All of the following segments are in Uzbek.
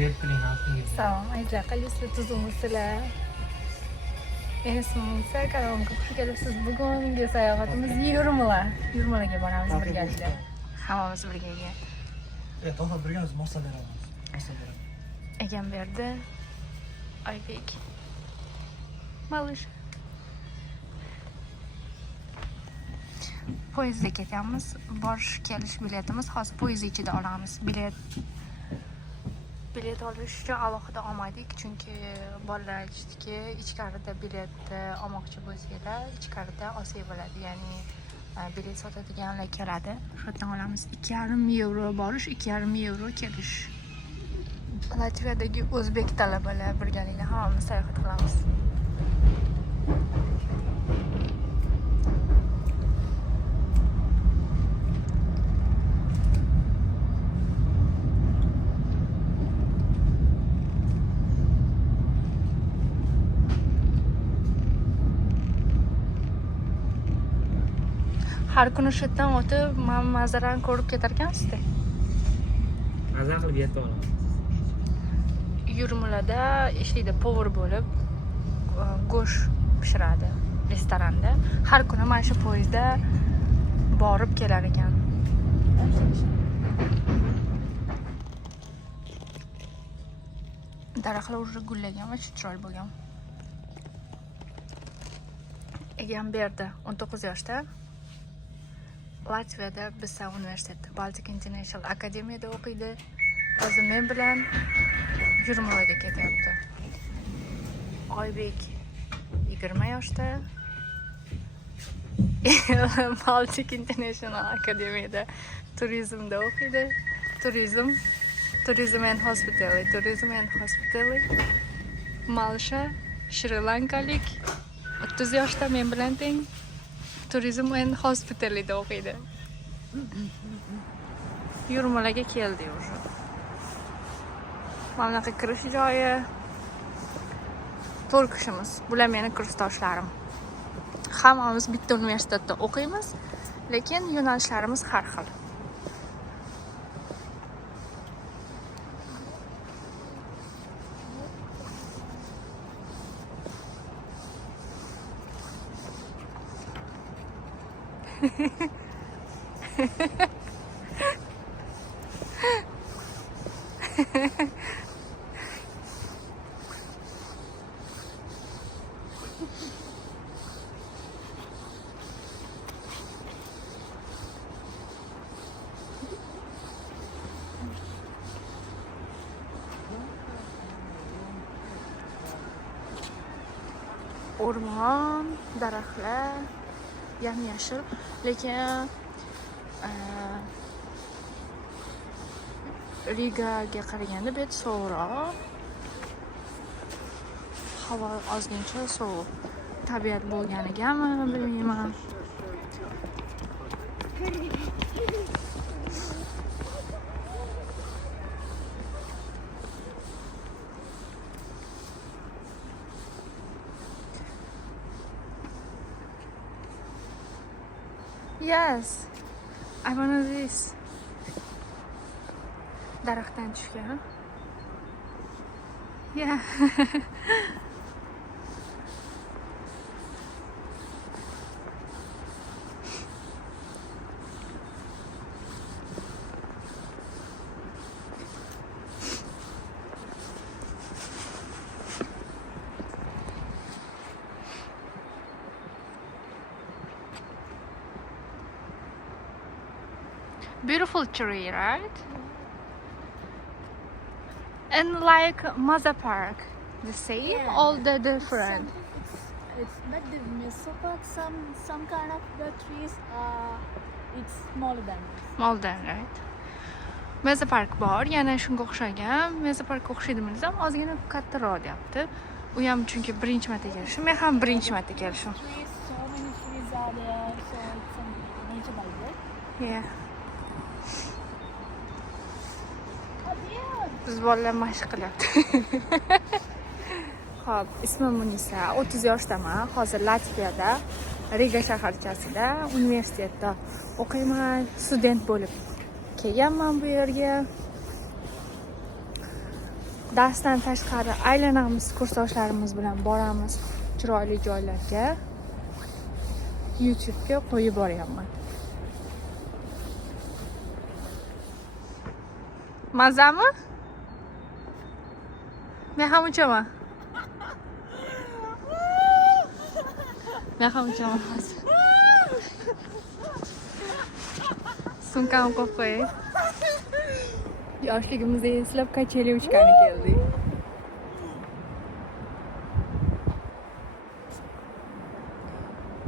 web qiling. Salom, aytlar, qaysizlar, tuzukmisizlar? Men ismim Sarkaronga xush kelibsiz. Bugungi sayohatimiz Yurmalarga boramiz birgalikda. Hammamiz birga. To'xtab birgamiz mosa beramiz. Egam berdi. Oybek. Malыш. Poyezdga ketamiz. Borish kelish biletimiz hozir poyezd ichida olamiz. Bilet olish uchun alohida olmadik, chunki bolalar aytishdiki, ichkarida biletni olmoqchi bo'lsanglar, ichkarida olsak bo'ladi. Ya'ni bilet sotadiganlar keladi. Shu yerdan olamiz. 2,5 euro borish, 2,5 euro kelish. Latviyadagi o'zbek talabalar birgalikda hammamiz sayohat qilamiz. Har kuni shu yerdan o'tib, manzarani ko'rib ketar ekansiz-da. Maza qilib yetib olamiz. Yurmalarda ishlaydi, povur bo'lib, go'sht pishiradi restoranda. Har kuni mana shu poyezdda borib kelar ekan. Daraxtlar уже gullagan va chiroyli bo'lgan. Egam berdi, 19 yoshda. Latviyada Bissa universiteti, Baltic International Akademiyada o'qiydi. Hozir men bilan Yurmalarga ketyapti. Oybek 20 yoshda. Baltic International Akademiyada turizmda o'qiydi. Tourism and Hospitality. Malsha Shri Lankalik 30 yoshda, men bilan teng. Tourism and Hospitality o'qiydi. Yurmalarga keldi o'sha. Mana bunaqa kirish joyi. 4 kishimiz. Bular meni kursdoshlarim. Hammamiz bitta universitetda o'qiymiz, lekin yo'nalishlarimiz har xil. O'rmon, daraxtlar, yam-yashil, lekin Rigaga qaraganda bu yerda sovuqroq. Havo ozgincha sovuq. Tabiat bo'lganigami, bilmayman. Yes, I want to do this. Daraxtdan tushgan. Yeah. Beautiful tree, right? And like Maza Park, the same, Yeah. all the different. It's but the Meso Park, some kind of the trees it's smaller than this. Malden, right? Maza Park bor, yana shunga o'xshagan. Maza Parkka o'xshaydimi desam, ozgina kattaroq deyapti. U ham chunki birinchi marta kelishim, men ham birinchi marta kelishim. Trees, so many trees are there, so it's a nature by that. Yeah. Oh, Biz bolalar mashq qilyapti. Xo'p, ismim Munisa, 30 yoshdaman. Hozir Latviyada, Riga shaharchasida universitetda o'qiyman, student bo'lib kelganman bu yerga. darsdan tashqari aylanamiz, kursdoshlarimiz bilan boramiz chiroyli joylarga. YouTube'ga qo'yib boryapman. Mazami? Men ham uchaman. Men ham uchaman hozir. Sumkamni qo'yib qo'yay. Yoshligimizni eslab kacheli uchgani keldik.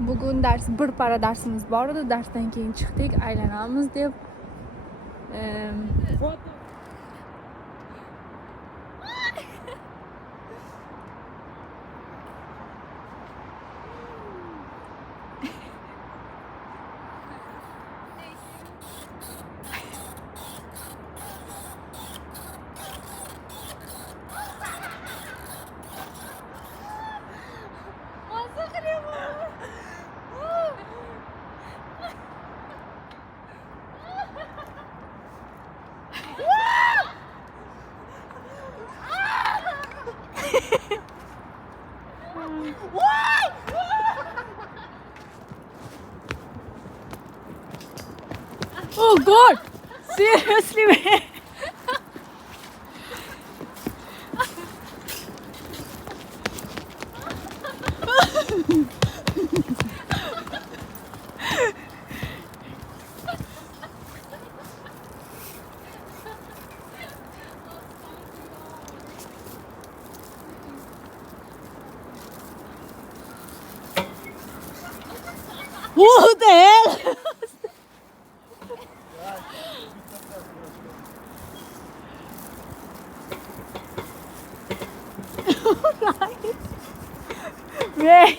Bugun bir para darsimiz bor edi. Darsdan keyin chiqdik, aylanamiz deb. Oh God! Seriously, man. What the hell? Wait.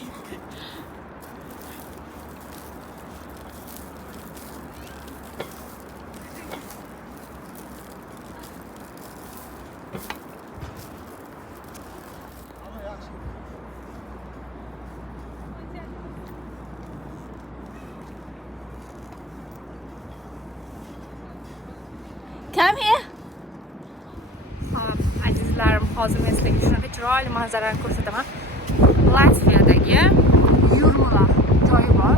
Come here. Azizlarim, hozir men sizlarga shunaqa chiroyli manzarani ko'rsataman. Latviyadagi Yurmala joyi bor.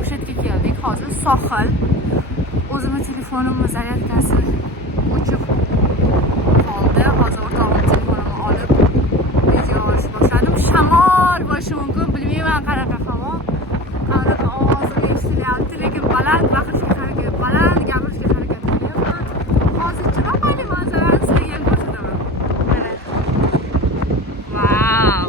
O'sha yerga keldik. Hozir sohil. O'zimning telefonimning zaryadkasi o'chib qoldi. Hozir o'rtog'im telefonimni olib video olishni boshladim. Shamol bo'lishi mumkin, bilmayman qanaqa havo. Qanaqa ovozim eshitilyapti, lekin baland, baqirishga harakat, baland gapirishga harakat qilyapman. Hozir chiroyli manzarani sizlarga ko'rsataman. Mana. Wow!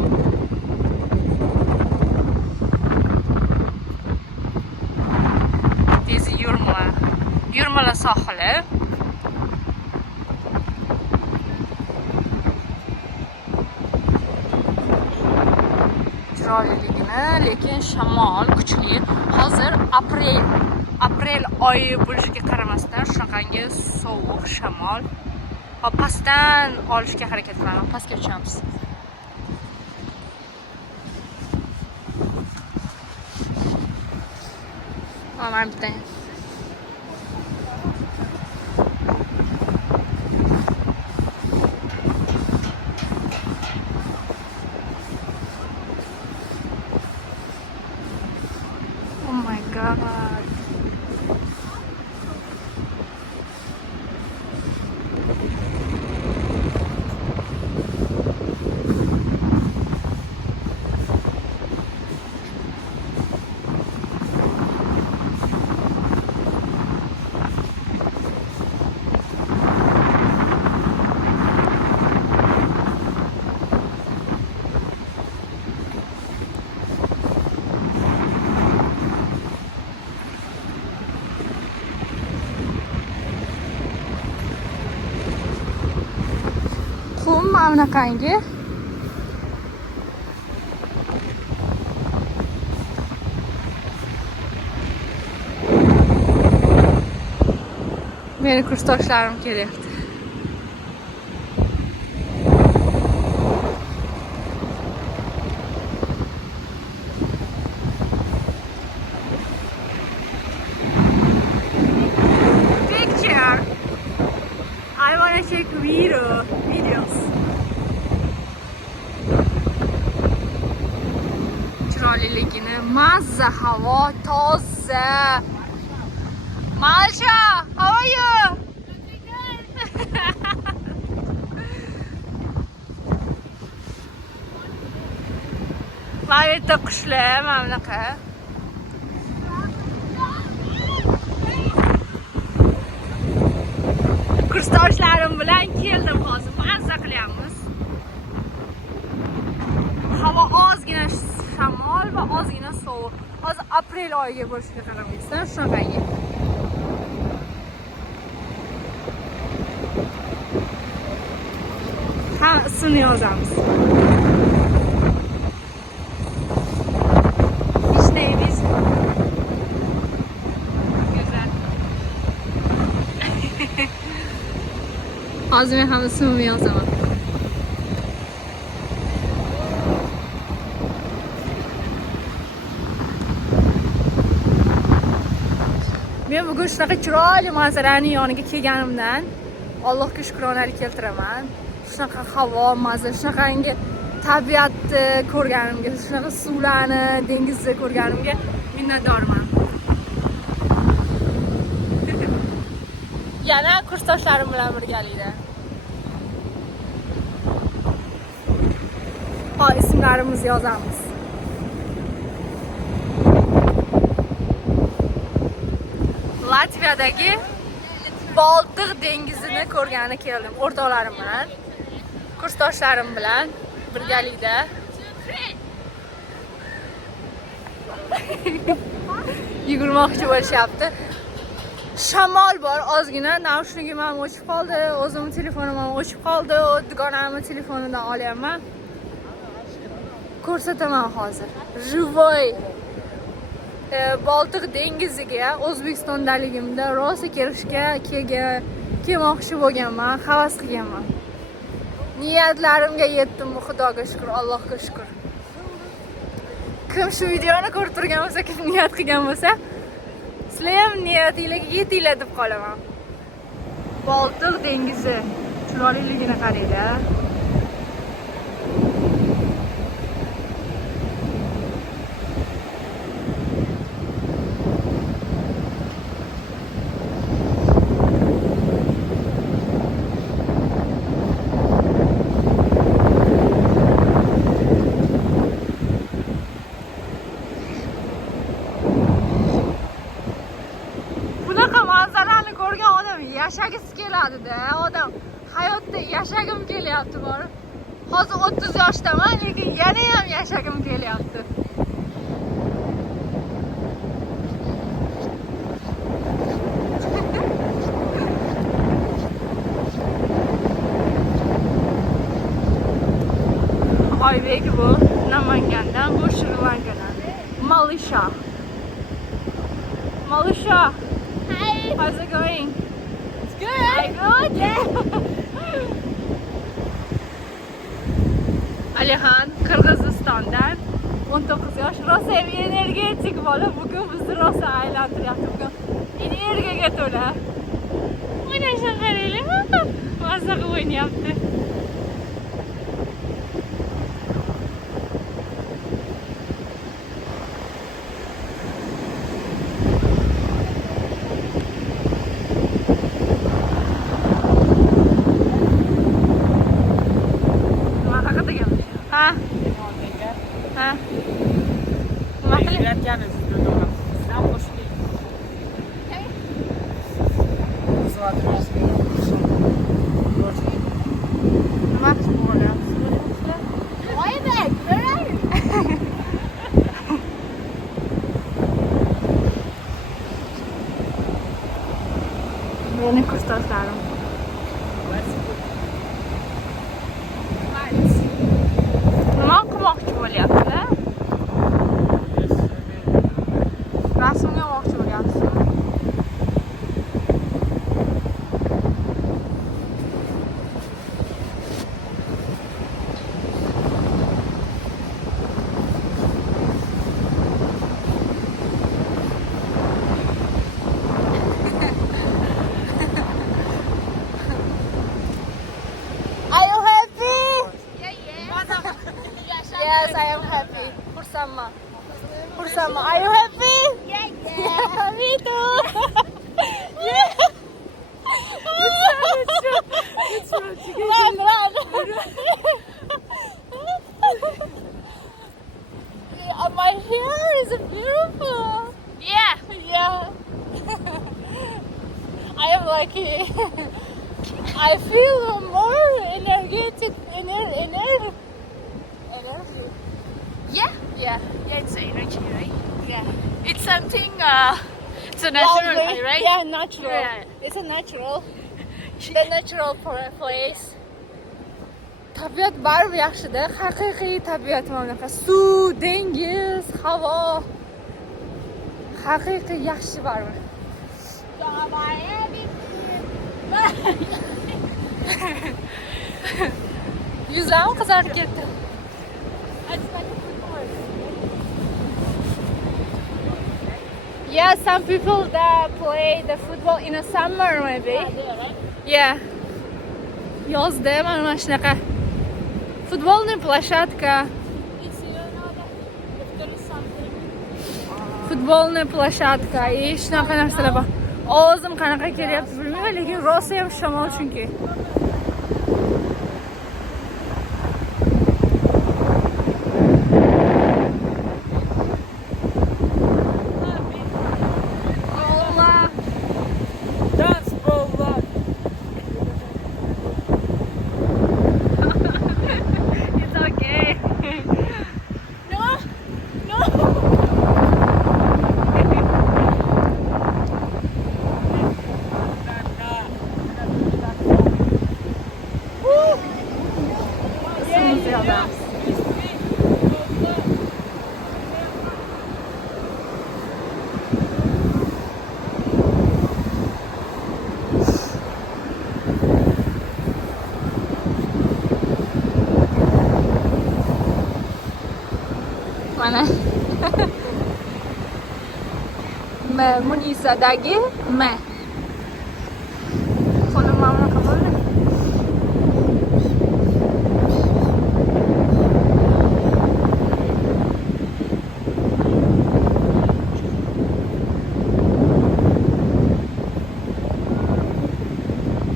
Yurmala sohili. Chiroyliligini, lekin shamol kuchli. Hozir aprel oyi bo'lishiga qaramasdan shunaqangi sovuq shamol. Pastdan olishga harakat qilaman. Pastga uchamiz. Mana bitta. Oh my God. Mana bunaqangi. Meni kursdoshlarim kelyapti. Picture. I want to take videos. mazza havo, toza. Malcha, how are you? Mana yerda qushlar, mana bunaqa. Kursdoshlarim bilan keldim hozir. Mazza qilyapmiz. Havo ozgina shamol va ozgina sovuq. Hozir aprel oyiga bo'lishiga qaramaysan, shunaqangi. Ha, ismini yozamiz. Ishnaymiz. Go'zal. Hozir men ham ismimni yozaman. Men bugun shunaqa chiroyli manzaraning yoniga kelganimdan Allohga shukronalik keltiraman. Shunaqa havo, mazza, shunaqangi tabiatni ko'rganimga, shunaqa suvlarni, dengizni ko'rganimga minnatdorman. Yana kursdoshlarim bilan birgalikda. Hozir ismlarimizni yozamiz. Latviyadagi Boltiq dengizini ko'rgani keldim o'rtoqlarim bilan, kursdoshlarim bilan birgalikda. Yugurmoqchi bo'lishyapti. Shamol bor, ozgina naushnikim ham o'chib qoldi, o'zimning telefonim ham o'chib qoldi, dugonamning telefonidan olyapman. Ko'rsataman hozir. Живой Boltiq dengiziga O'zbekistondaligimda rosa kelmoqchi bo'lganman, havas qilganman. Niyatlarimga yetdim, Xudoga shukr, Allohga shukr. Kim shu videoni ko'rib turgan bo'lsa, kim niyat qilgan bo'lsa, sizlar ham niyatinglarga yetinglar deb qolaman. Boltiq dengizi chiroyliligini qaranglar. Yashagisi keladi-da, odam hayotda yashagim kelyapti bor. Hozir 30 yoshdaman, lekin yana ham yashagim kelyapti. Oybek bu Namangandan, bu Shrilankadan. Malisha. Malisha. Hi. How's it going? Good. Alihan Qirg'izistondan 19 yosh, rosa energetik bola. Bugun bizni rosa aylantiryapti. Bugun energiyaga to'la. O'ynashni qaranglar. Mazza qilib o'ynayapti. Ha? Ha? Nima qilyapsiz? Oybek, where are you? Meni kursdoshlarim. Nima qilmoqchi bo'lyapti? Xursandman. Xursandman. Are you happy? Yeah. Me too. Yeah. It's true. Run. Yeah, my hair is beautiful. Yeah. I am lucky. I feel more energetic. Energy. Yeah. It's energy, right? Yeah. It's something, it's a natural, Lovely. right? Yeah, natural. Yeah. It's a natural. The natural place. Tabiat baribir yaxshi-da. Haqiqiy tabiat mana bunaqa. Suv, dengiz, havo. Haqiqiy yaxshi baribir. Yuzlarim qizarib ketdi. Yeah, some people that play the football in the summer maybe. Yeah. Yozda mana shunaqa futbolni plashatka. Futbolni plashatka, shunaqa narsalar bor. Ovozim qanaqa kelyapti bilmayman, lekin rosa ham shamol chunki. Mana Munisadagi qo'lim mamnun bo'ldi.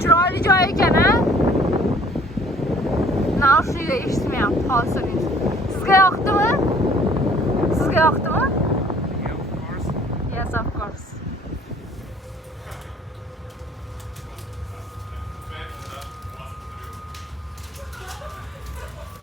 Chiroyli joy ekan-a? Naushnikda eshitmayapti hozir. Sizga yoqdimi?